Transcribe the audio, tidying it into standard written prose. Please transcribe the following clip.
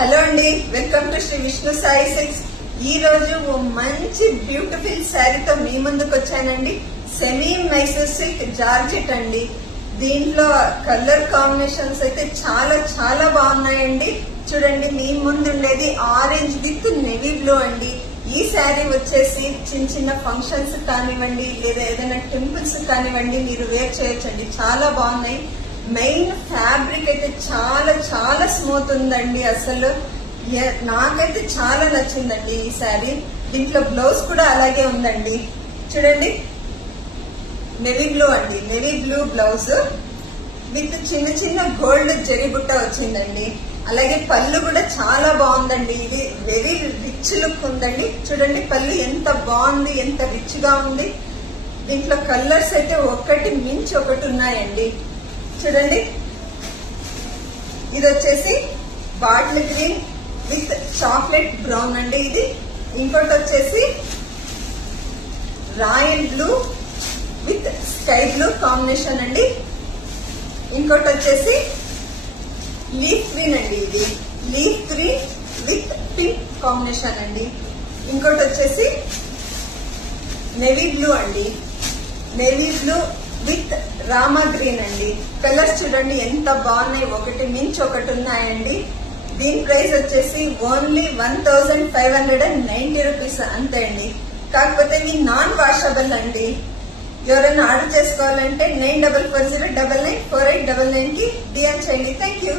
Hello అండి, welcome to Shri Vishnu Sai silks. ఈ రోజు ఓ మంచి బ్యూటిఫుల్ శారీతో మీ ముందుకు వచ్చానండి. సెమీ మైసూర్ సిల్క్ జార్జెట్ అండి. దీంట్లో కలర్ కాంబినేషన్స్ అయితే చాలా చాలా బాగున్నాయండి. చూడండి, మీ ముందు ఉండేది ఆరెంజ్ విత్ నేవీ బ్లూ అండి. ఈ శారీ వచ్చేసి చిన్న చిన్న ఫంక్షన్స్ కానివ్వండి, లేదా ఏదైనా టెంపుల్స్ కానివ్వండి, మీరు వేర్ చేయొచ్చండి. చాలా బాగున్నాయి. మెయిన్ ఫ్యాబ్రిక్ అయితే చాలా చాలా స్మూత్ ఉందండి. అసలు నాకైతే చాలా నచ్చిందండి ఈ శారీ. దీంట్లో బ్లౌజ్ కూడా అలాగే ఉందండి. చూడండి, నేవీ బ్లూ అండి, నేవీ బ్లూ బ్లౌజ్ విత్ చిన్న చిన్న గోల్డ్ జరీ బుట్ట వచ్చిందండి. అలాగే పళ్ళు కూడా చాలా బాగుందండి. ఇది వెరీ రిచ్ లుక్ ఉందండి. చూడండి, పళ్ళు ఎంత బాగుంది, ఎంత రిచ్ గా ఉంది. దీంట్లో కలర్స్ అయితే ఒకటి మించి ఒకటి ఉన్నాయండి. చూడండి, ఇది వచ్చేసి bottle green with chocolate brown అండి. ఇది ఇంకోటి వచ్చేసి royal blue with sky blue combination అండి. ఇంకోటి వచ్చేసి లీఫ్ గ్రీన్ అండి. ఇది leaf green with pink combination అండి. ఇంకోటి వచ్చేసి నేవీ బ్లూ అండి, navy blue with Rama green అండి. కలర్స్ చూడండి ఎంత బాగున్నాయి, ఒకటి మించి ఒకటి ఉన్నాయండి. దీని ప్రైస్ వచ్చేసి ఓన్లీ 1590 రూపీస్ అంతే అండి. కాకపోతే ఇవి నాన్ వాషబుల్ అండి. ఎవరైనా ఆర్డర్ చేసుకోవాలంటే 9440994899 కి డిఎం చేయండి. Thank you.